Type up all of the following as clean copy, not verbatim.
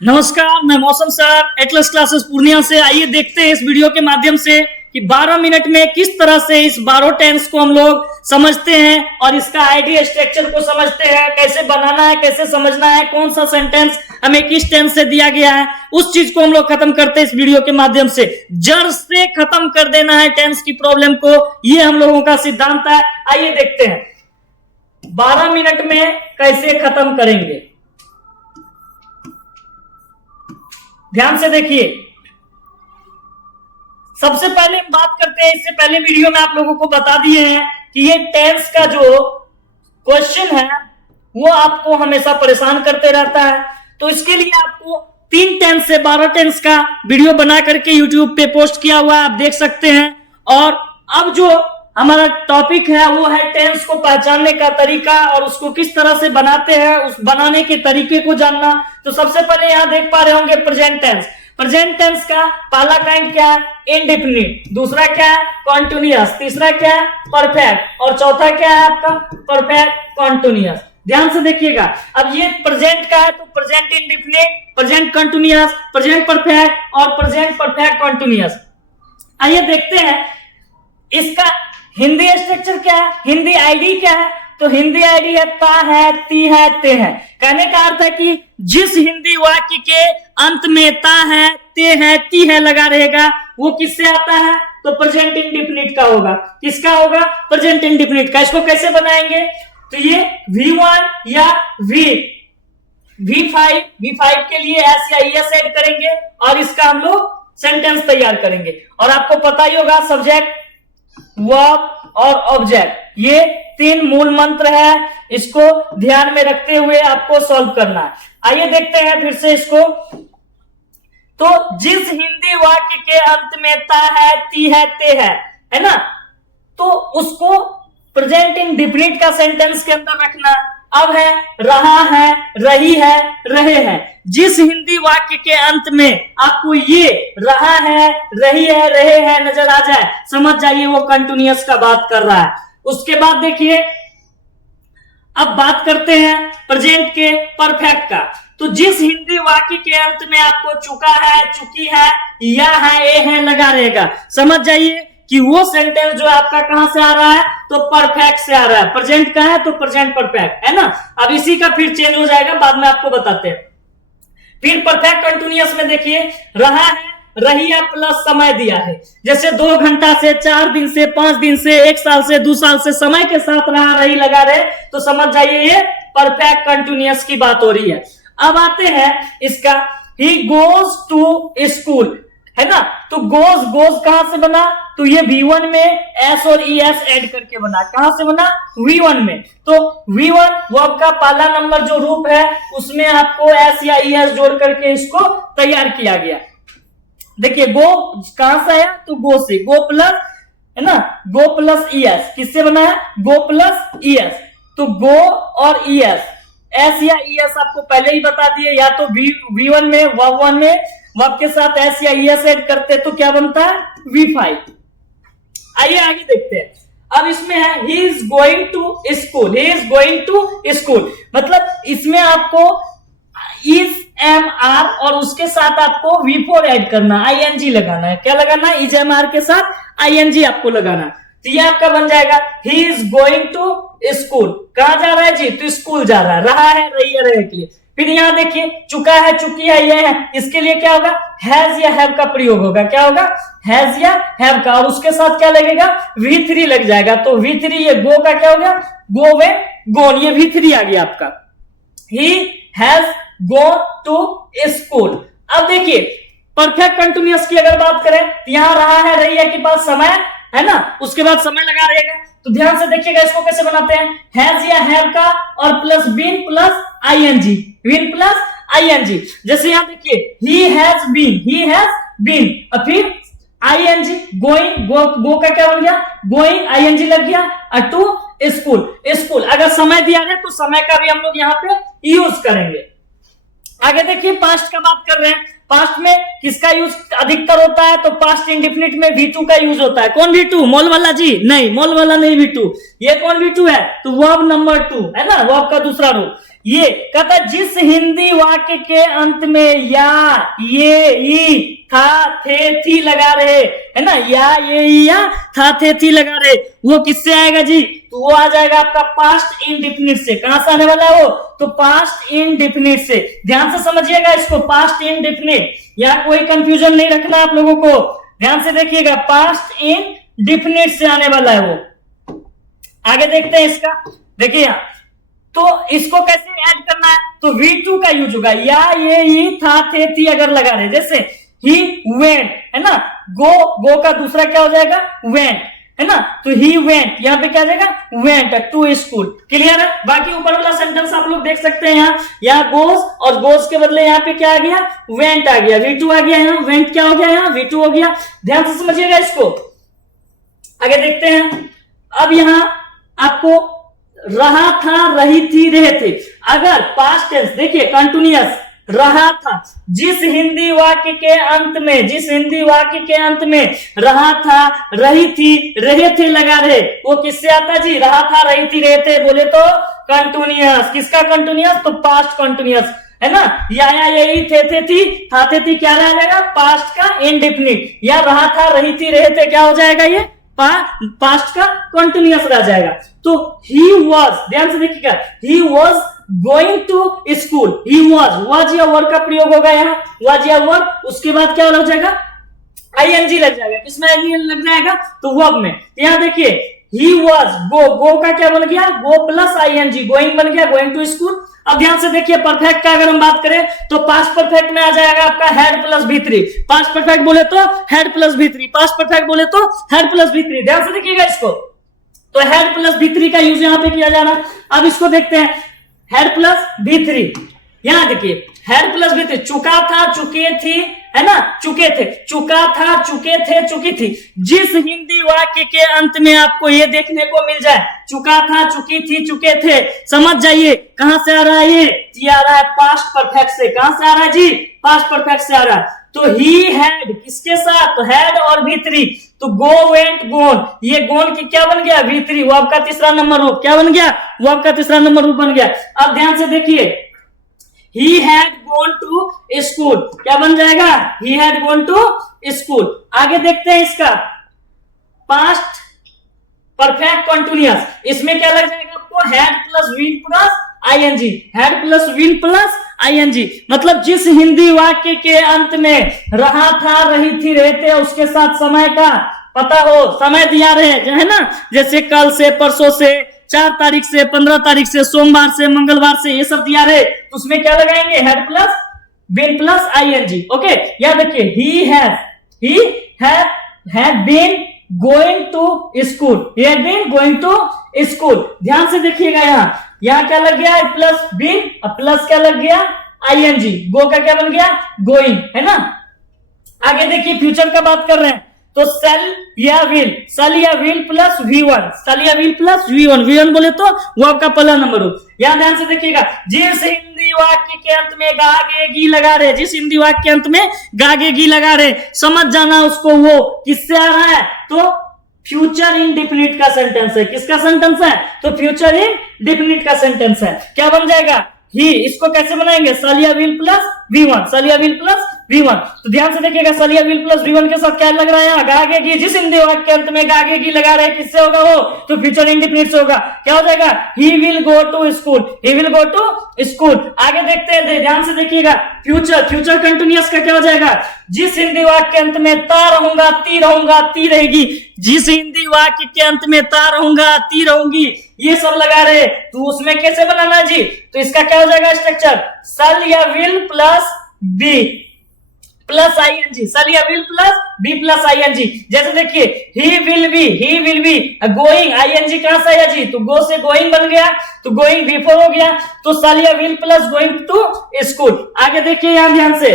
नमस्कार, मैं मौसम सर एटलस क्लासेस पूर्णिया से। आइए देखते हैं इस वीडियो के माध्यम से कि 12 मिनट में किस तरह से इस 12 टेंस को हम लोग समझते हैं और इसका आइडिया स्ट्रक्चर को समझते हैं, कैसे बनाना है, कैसे समझना है, कौन सा सेंटेंस हमें किस टेंस से दिया गया है, उस चीज को हम लोग खत्म करते हैं इस वीडियो के माध्यम से। जड़ से खत्म कर देना है टेंस की प्रॉब्लम को, ये हम लोगों का सिद्धांत है। आइए देखते हैं 12 मिनट में कैसे खत्म करेंगे। ध्यान से देखिए, सबसे पहले हम बात करते हैं, इससे पहले वीडियो में आप लोगों को बता दिए हैं कि ये टेंस का जो क्वेश्चन है वो आपको हमेशा परेशान करते रहता है। तो इसके लिए आपको 3 टेंस से 12 टेंस का वीडियो बना करके यूट्यूब पे पोस्ट किया हुआ है, आप देख सकते हैं। और अब जो हमारा टॉपिक है वो है टेंस को पहचानने का तरीका और उसको किस तरह से बनाते हैं, उस बनाने के तरीके को जानना। तो सबसे पहले यहां देख पा रहे होंगे प्रेजेंट टेंस। प्रेजेंट टेंस का पहला काइंड क्या है? इंडेफिनिट। दूसरा क्या है? कॉन्टिन्यूअस। तीसरा क्या है? परफेक्ट। और चौथा क्या है आपका? Perfect continuous. ध्यान से देखिएगा, अब ये प्रेजेंट का है तो present indefinite, present continuous, present perfect और प्रेजेंट परफेक्ट कॉन्टिन्यूअस। आइए देखते हैं इसका हिंदी स्ट्रक्चर क्या है, हिंदी आईडी क्या है। तो हिंदी आईडी है ता है, ती है, ते है। कहने का अर्थ है कि जिस हिंदी वाक्य के अंत में ता है, ते है, ती है लगा रहेगा वो किससे आता है? तो प्रेजेंट इंडेफिनिट का होगा। किसका होगा? प्रेजेंट इंडेफिनिट का। इसको कैसे बनाएंगे? तो ये V1 या V5 के लिए एस या ES ऐड करेंगे और इसका हम लोग सेंटेंस तैयार करेंगे। और आपको पता ही होगा सब्जेक्ट, वर्ब और ऑब्जेक्ट, ये 3 मूल मंत्र है, इसको ध्यान में रखते हुए आपको सॉल्व करना है। आइए देखते हैं फिर से इसको। तो जिस हिंदी वाक्य के अंत में ता है, ती है, ते है ना, तो उसको प्रेजेंट इंडेफिनिट का सेंटेंस के अंदर रखना। अब है रहा है, रही है, रहे हैं। जिस हिंदी वाक्य के अंत में आपको ये रहा है, रही है, रहे हैं नजर आ जाए, समझ जाइए वो कंटिन्यूअस का बात कर रहा है। उसके बाद देखिए, अब बात करते हैं प्रेजेंट के परफेक्ट का। तो जिस हिंदी वाक्य के अंत में आपको चुका है, चुकी है, या है, ए है लगा रहेगा, समझ जाइए कि वो सेंटेंस जो आपका कहां से आ रहा है? तो परफेक्ट से आ रहा है। प्रेजेंट का है तो प्रेजेंट परफेक्ट है ना। अब इसी का फिर चेंज हो जाएगा, बाद में आपको बताते हैं। फिर परफेक्ट कंटिन्यूअस में देखिए, रहा है, रही है प्लस समय दिया है। जैसे 2 घंटा से, 4 दिन से, 5 दिन से, 1 साल से, 2 साल से समय के साथ रहा, रही लगा रहे, तो समझ जाइए ये परफेक्ट कंटिन्यूअस की बात हो रही है। अब आते हैं इसका, ही गोज टू स्कूल है ना। तो गोज कहां से बना? तो ये V1 में S और ES ऐड करके बना। कहां से बना? V1 में। तो V1 वर्ब का पहला नंबर जो रूप है उसमें आपको S या ES जोड़ करके इसको तैयार किया गया। देखिए गो कहां से आया? तो गो से, गो प्लस है ना, गो प्लस ES किससे बना है? गो प्लस ES। तो गो और ES, S या ES आपको पहले ही बता दिए, या तो V1 में, वर्ब 1 में वर्ब के साथ S या ES ऐड करते तो क्या बनता है? V5। आइए आगे देखते हैं। अब इसमें है he is going to school, he is going to school, मतलब इसमें आपको is am are और उसके साथ आपको V4 ऐड करना, ing लगाना है। क्या लगाना है? is am are के साथ ing आपको लगाना। तो ये आपका बन जाएगा he is going to school। कहां जा रहा है जी? तो स्कूल जा रहा है। रहा है, रही है, रहे के लिए। फिर यहां देखिए, चुका है, चुकी है, ये है, इसके लिए क्या होगा? हैज या हैव का प्रयोग होगा। क्या होगा? हैज या हैव का। और उसके साथ क्या लगेगा? V3 लग जाएगा। तो V3 ये गो का क्या हो गया? गो वे गोन, ये V3 आ गया आपका। He has gone to school. अब देखिए परफेक्ट कंटिन्यूअस की अगर बात करें, यहां रहा है, रही है के पास समय है ना, उसके बाद समय लगा रहेगा। तो ध्यान से देखिएगा इसको कैसे बनाते हैं। हैज या हैव का और plus been plus ing, been plus ing। जैसे यहां देखिए he has been, और फिर ing गोइंग, गो का क्या बन गया? गोइंग, ing लग गया, टू स्कूल। अगर समय दिया जाए तो समय का भी हम लोग यहाँ पे यूज करेंगे। आगे देखिए पास्ट का बात कर रहे हैं। पास्ट में किसका यूज अधिकतर होता है? तो पास्ट इंडेफिनिट में V2 का यूज होता है। कौन V2? मोल वाला जी? नहीं, मोल वाला नहीं V2। ये कौन V2 है? तो वर्ब नंबर 2 है ना, वर्ब का दूसरा रूप। ये कहता जिस हिंदी वाक्य के अंत में या, ये, ई, था, थे, थी लगा रहे, है ना, या, ये, ई, या, था, थे, थी लगा रहे, वो किससे आएगा जी? तो वो आ जाएगा आपका पास्ट इंडेफिनिट से। कहां से आने वाला है वो? तो पास्ट इंडेफिनिट से। ध्यान से समझिएगा इसको, पास्ट इंडेफिनिट, या कोई कंफ्यूजन नहीं रखना आप लोगों को, ध्यान से देखिएगा, पास्ट इंडेफिनिट से आने वाला है वो। आगे देखते हैं इसका, देखिए तो इसको कैसे ऐड करना है? तो V2 का यूज होगा, या, ये, ई, था, थे, थी अगर लगा रहे, जैसे ही वेंट, है ना, गो का दूसरा क्या हो जाएगा? वेंट, है ना, तो ही वेंट, यहाँ पे क्या आ जाएगा? Went to school. क्लियर है? बाकी ऊपर वाला सेंटेंस आप लोग देख सकते हैं, यहाँ गोज, और गोज के बदले यहाँ पे क्या आ गया? वेंट आ गया, V2 आ गया, यहाँ वेंट क्या हो गया? यहाँ V2 हो गया। ध्यान से समझिएगा इसको। आगे देखते हैं, अब यहाँ आपको रहा था, रही थी, रहे थे, अगर पास्ट टेंस देखिए कंटिन्यूअस, रहा था, जिस हिंदी वाक्य के अंत में, जिस हिंदी वाक्य के अंत में रहा था, रही थी, रहे थे लगा रहे, वो किससे आता जी? रहा था, रही थी, रहे थे बोले तो कंटिन्यूअस। किसका कंटिन्यूअस? तो पास्ट कंटिन्यूअस, है ना, या, यही, थे, थी, था, थे, थी क्या रह जाएगा? पास्ट का इंडेफिनिट। या रहा था, रही थी, रहे थे क्या हो जाएगा? ये पास्ट का कंटिन्यूअस रह जाएगा। तो ही वॉज, ध्यान से देखिएगा, he was going to school, he was या वर्ड का प्रयोग होगा यहाँ, वॉज या वर्ड, उसके बाद क्या लग जाएगा? आईएनजी लग जाएगा। किसमें आईएनजी लग जाएगा? तो वर्ब में। यहाँ देखिए ही वॉज, गो का क्या बन गया? गो प्लस आईएनजी, गोइंग बन गया, गोइंग टू स्कूल। अब ध्यान से देखिए परफेक्ट का अगर हम बात करें तो पास्ट परफेक्ट में आ जाएगा आपका head plus V3। Past perfect बोले तो head plus V3, past perfect बोले तो हेड प्लस V3। ध्यान से देखिएगा इसको, तो हेड प्लस V3 का यूज यहां पे किया जा रहा है। अब इसको देखते हैं, हेड प्लस V3, यहां देखिए हेड प्लस V3, चुका था, चुके थी, है ना, चुके थे, चुका था, चुके थे, चुकी थी। जिस हिंदी वाक्य के अंत में आपको ये देखने को मिल जाए, चुका था, चुकी थी, चुके थे, समझ जाइए कहां से आ रहा है ये आ रहा है पास्ट परफेक्ट से। कहां से आ रहा है जी? पास्ट परफेक्ट से आ रहा है। तो ही हैड किसके साथ? तो हैड और V3, तो गो, वेंट, गोन, ये गोन की क्या बन गया? V3, वो आपका तीसरा नंबर रूप क्या बन गया? वो आपका तीसरा नंबर रूप बन गया। अब ध्यान से देखिए, he had gone to school क्या बन जाएगा? he had gone to school। आगे देखते हैं इसका पास्ट परफेक्ट कंटिन्यूअस, इसमें क्या लग जाएगा आपको? had plus will plus ing, had plus will plus ing, मतलब जिस हिंदी वाक्य के अंत में रहा था, रही थी, रहे थे, उसके साथ समय का पता हो, समय दिया रहे, है ना, जैसे कल से, परसों से, 4 तारीख से, 15 तारीख से, सोमवार से, मंगलवार से, ये सब दिया रहे, तो उसमें क्या लगाएंगे? Had plus been plus ING. Okay, याद रखिए he had been going to school, he had been going to school. ध्यान से देखिएगा, यहाँ क्या लग गया? प्लस बीन, प्लस क्या लग गया? आईएनजी। गो का क्या बन गया? गोइंग, है ना। आगे देखिए फ्यूचर का बात कर रहे हैं, तो सेल या विल प्लस V1, सेल या विल प्लस V1 बोले तो वो आपका पहला नंबर हो। यहां ध्यान से देखिएगा, जिस हिंदी वाक्य के अंत में गागेगी लगा रहे, जिस हिंदी वाक्य के अंत में गागेगी लगा रहे, समझ जाना उसको, वो किससे आ रहा है? तो फ्यूचर इंडेफिनिट का सेंटेंस है। किसका सेंटेंस है? तो फ्यूचर इंडेफिनिट का सेंटेंस है। क्या बन जाएगा? ही। इसको कैसे बनाएंगे? सलिया विल प्लस V1, सलिया विल प्लस V1। तो ध्यान से देखिएगा, सलिया विल प्लस V1 के साथ क्या लग रहा है? गागेगी, जिस हिंदी वाक्य के अंत में गागेगी लगा रहे, किससे होगा वो? तो फ्यूचर इंडेफिनिट से होगा। क्या हो जाएगा? He will go to school, he will go to school. आगे देखते हैं, ध्यान से देखिएगा, फ्यूचर कंटिन्यूअस का क्या हो जाएगा? जिस हिंदी वाक्य के अंत में ता रहूंगा, ती रहूंगा, ती रहेगी, जिस हिंदी वाक्य के अंत में ता रहूंगा, ती रहूंगी, ये सब लगा रहे, तो उसमें कैसे बनाना जी? तो इसका क्या हो जाएगा स्ट्रक्चर? सल या will plus be plus ING, shall या will plus be plus ING. जैसे देखिए, he will be going, ING कहां से आया जी? तो गो से गोइंग बन गया, तो गोइंग बिफोर हो गया, तो सल या will plus going to school. आगे देखिए यहां ध्यान से,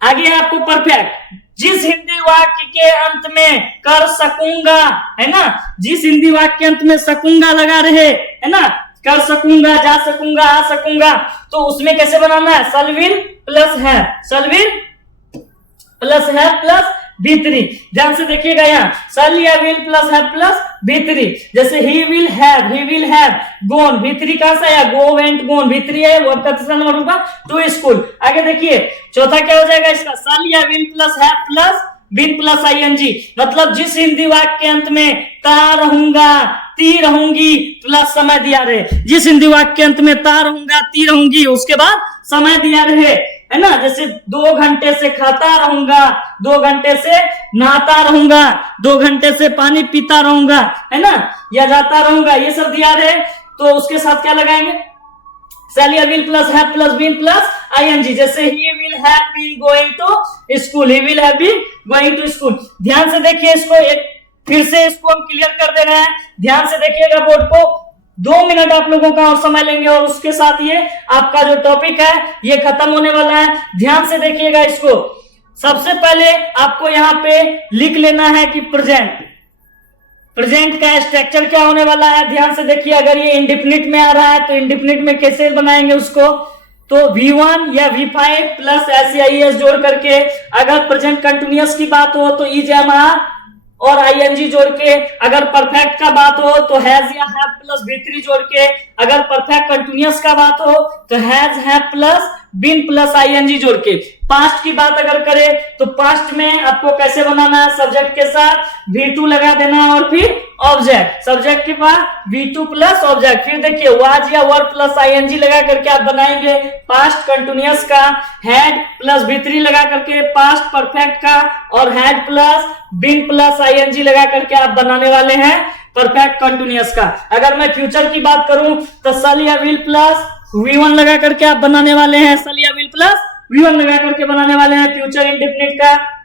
आगे आपको परफेक्ट, जिस हिंदी वाक्य के अंत में कर सकूंगा, है ना, जिस हिंदी वाक्य के अंत में सकूंगा लगा रहे, है ना, कर सकूंगा, जा सकूंगा, आ सकूंगा, तो उसमें कैसे बनाना है? सलविल प्लस है, सलविल प्लस है प्लस B3। ध्यान से देखिएगा यहाँ शैल या will plus have plus B3। जैसे he will have gone, B3 कहां से आया, गो वेंट गोन, B3 है, वर्ब का तीसरा नंबर होगा टू स्कूल। आगे देखिए चौथा क्या हो जाएगा इसका, शैल या will plus have plus been plus ING। मतलब जिस हिंदी वाक्य के अंत में ता रहूंगा ती रहूंगी प्लस समय दिया रहे, जिस हिंदी वाक्य के अंत में ता रहूंगा ती रहूंगी उसके बाद समय दिया रहे, है ना। जैसे 2 घंटे से खाता रहूंगा, 2 घंटे से नहाता रहूंगा, 2 घंटे से पानी पीता रहूंगा, है ना, या जाता रहूंगा, ये सब दिया रहे तो उसके साथ क्या लगाएंगे, शैल या will plus have plus been plus ING। जैसे he will have been going to school, he will have been going to school. ध्यान से देखिए इसको, एक फिर से इसको हम क्लियर कर दे रहे हैं, ध्यान से देखिएगा बोर्ड को। 2 मिनट आप लोगों का और समय लेंगे और उसके साथ ये आपका जो टॉपिक है ये खत्म होने वाला है। ध्यान से देखिएगा इसको। सबसे पहले आपको यहाँ पे लिख लेना है कि प्रेजेंट का स्ट्रक्चर क्या होने वाला है। ध्यान से देखिए, अगर ये इंडेफिनिट में आ रहा है तो इंडेफिनिट में कैसे बनाएंगे उसको, तो V1 या V5 प्लस SEIS जोड़ करके, अगर प्रेजेंट कंटिन्यूअस की बात हो तो इज और ING जोड़ के, अगर परफेक्ट का बात हो तो हैज या हैव प्लस B3 जोड़ के, अगर परफेक्ट कंटिन्यूअस का बात हो तो has have plus been plus ING जोड़ के। पास्ट की बात अगर करें तो पास्ट में आपको कैसे बनाना है, सब्जेक्ट के साथ V2 लगा देना और फिर ऑब्जेक्ट, सब्जेक्ट के बाद V2 प्लस ऑब्जेक्ट। फिर देखिए वाज या वर प्लस ING लगा करके आप बनाएंगे पास्ट कंटिन्यूअस का, हैड प्लस B3 लगा करके पास्ट परफेक्ट का, और had plus been plus ING लगा करके आप बनाने वाले हैं परफेक्ट कंटिन्यूअस का। अगर मैं फ्यूचर की बात करूं तो शैल या विल प्लस V1 लगा करके आप बनाने वाले हैं, शैल या विल प्लस V1 लगा करके बनाने वाले हैं फ्यूचर इंडेफिनिट का।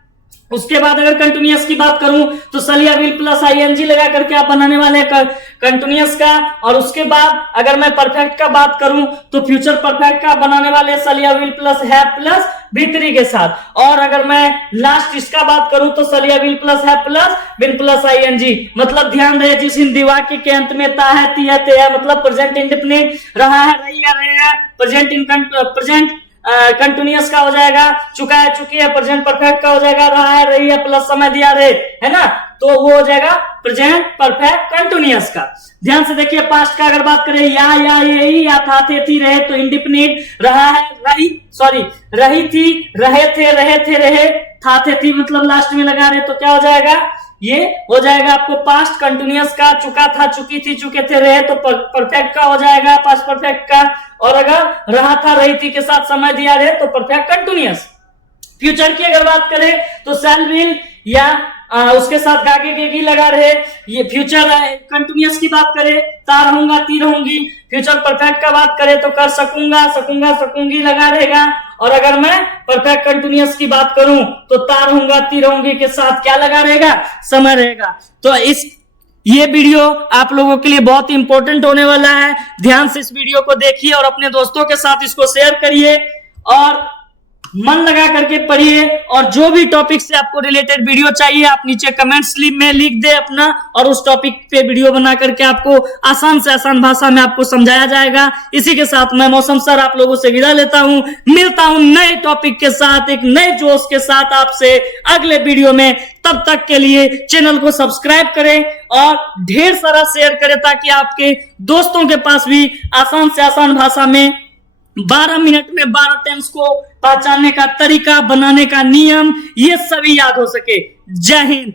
उसके बाद अगर कंटिन्यूअस की बात करूं तो शैल या विल प्लस ING लगा करके आप बनाने वाले हैं कंटिन्यूअस का। और उसके बाद अगर मैं परफेक्ट का बात करूं तो फ्यूचर परफेक्ट का बनाने वाले हैं शैल या will plus have plus B3 के साथ। और अगर मैं लास्ट इसका बात करूं तो शैल या will plus have plus been plus ING। मतलब ध्यान रहे जिस हिंदी वाक्य के अंत में ता है ती है ते है, मतलब प्रेजेंट इंडेफिनिट, रहा है रही है रहे हैं, प्रेजेंट कंटिन्यूअस का हो जाएगा, चुका है चुकी है, प्रेजेंट परफेक्ट का हो जाएगा, रहा है रही है प्लस समय दिया रहे, है ना, तो वो हो जाएगा प्रेजेंट परफेक्ट कंटिन्यूअस का। ध्यान से देखिए पास्ट का अगर बात करें या यही या था थे थी रहे तो इंडेफिनिट, रहा है रही थी रहे थे रहे, था थे थी मतलब लास्ट में लगा रहे तो क्या हो जाएगा, ये हो जाएगा आपको पास्ट कंटिन्यूअस का। चुका था चुकी थी चुके थे रहे तो परफेक्ट का हो जाएगा पास्ट परफेक्ट का। और अगर रहा था रही थी के साथ समय दिया रहे तो परफेक्ट कंटिन्यूअस। फ्यूचर की अगर बात करें तो शैल विल या उसके साथ गागे गेगी लगा रहे, ये फ्यूचर कंटिन्यूअस की बात करें ता रहूंगा ती रहूंगी। फ्यूचर परफेक्ट का बात करें तो कर सकूंगा सकूंगी लगा रहेगा। और अगर मैं परफेक्ट कंटिन्यूअस की बात करूं तो ता रहूंगा ती रहूंगी के साथ क्या लगा रहेगा, समय रहेगा। तो ये वीडियो आप लोगों के लिए बहुत इंपॉर्टेंट होने वाला है। ध्यान से इस वीडियो को देखिए और अपने दोस्तों के साथ इसको शेयर करिए और मन लगा करके पढ़िए। और जो भी टॉपिक से आपको रिलेटेड वीडियो चाहिए आप नीचे कमेंट स्लिप में लिख दे अपना, और उस टॉपिक पे वीडियो बना करके आपको आसान से आसान भाषा में आपको समझाया जाएगा। इसी के साथ मैं मौसम सर आप लोगों से विदा लेता हूं, मिलता हूं नए टॉपिक के साथ, एक नए जोश के साथ आपसे अगले वीडियो में। तब तक के लिए चैनल को सब्सक्राइब करें और ढेर सारा शेयर करें ताकि आपके दोस्तों के पास भी आसान से आसान भाषा में 12 मिनट में 12 टेंस को पहचानने का तरीका, बनाने का नियम, ये सभी याद हो सके। जय हिंद।